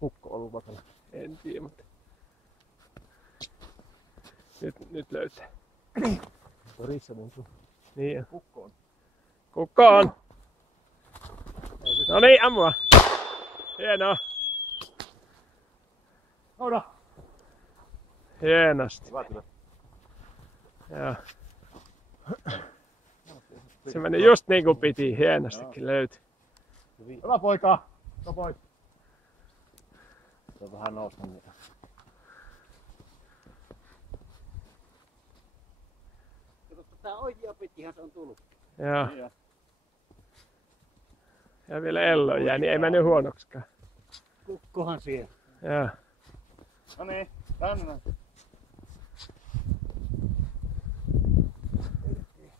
kukko ollut vakana? En tiedä, mutta nyt löytää. Torissa tuntuu. Niin on. Kukko on. Kukko on! No niin, ammua! Hienoa! Nouda! Hienosti. Hyvä kyllä. Joo. Se meni just niin kuin piti. Hienostikin löytyi. Hyvä poika! No pois! Se on vähän noussut niitä. Kato, tää ojia pitkihän se on tullut. Joo. Ja vielä Ello jää, niin ei mennyt huonoksikaan. Kukkohan siellä. Joo. No niin, tänne.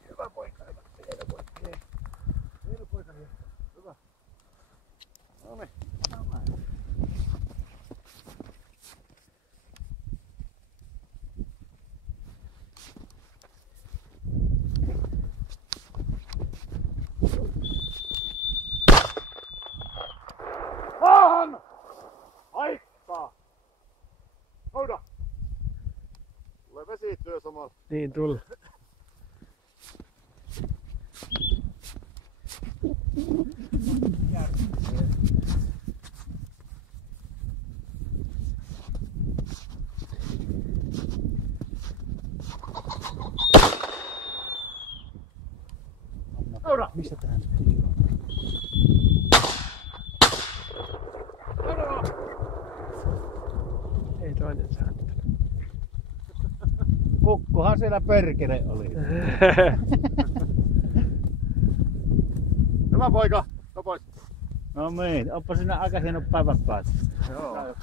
Hyvä poika, hyvä. Hieno poika. Hieno poika, hyvä. No niin. Maahan! Haittaa! Nouda! Tulee vesityö samalla. Niin tuli. Nouda! Mistä tähän se? Ei toinen saattanut. Kukkohan siellä perkele oli. Hyvä poika! No pois! No niin, onpa siinä aika hieno päivän päätä. Joo.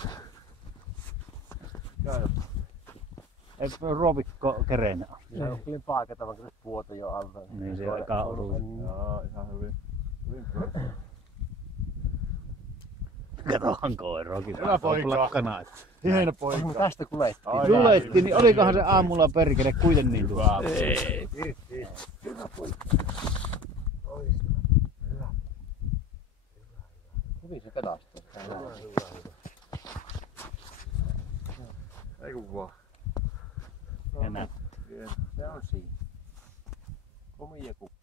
Ei ruovikko kereinen ole. Se on kyllä paikata, vaikka nyt puolta jo alta. Niin se aika ollut. Joo, ihan hyvin. Hyvin. Katohan koiraakin. Hyvä poika. Plakkana. Hieno poika. Tästä kun leittiin. Tulettiin, niin olikohan se aamulla perkele kuiten niin tuossa? Ei. Hyvä poika. Hyvin se pelastaa. Hyvä. Ei kun vaan. Ja näin. Se on siinä. Omia kukkia.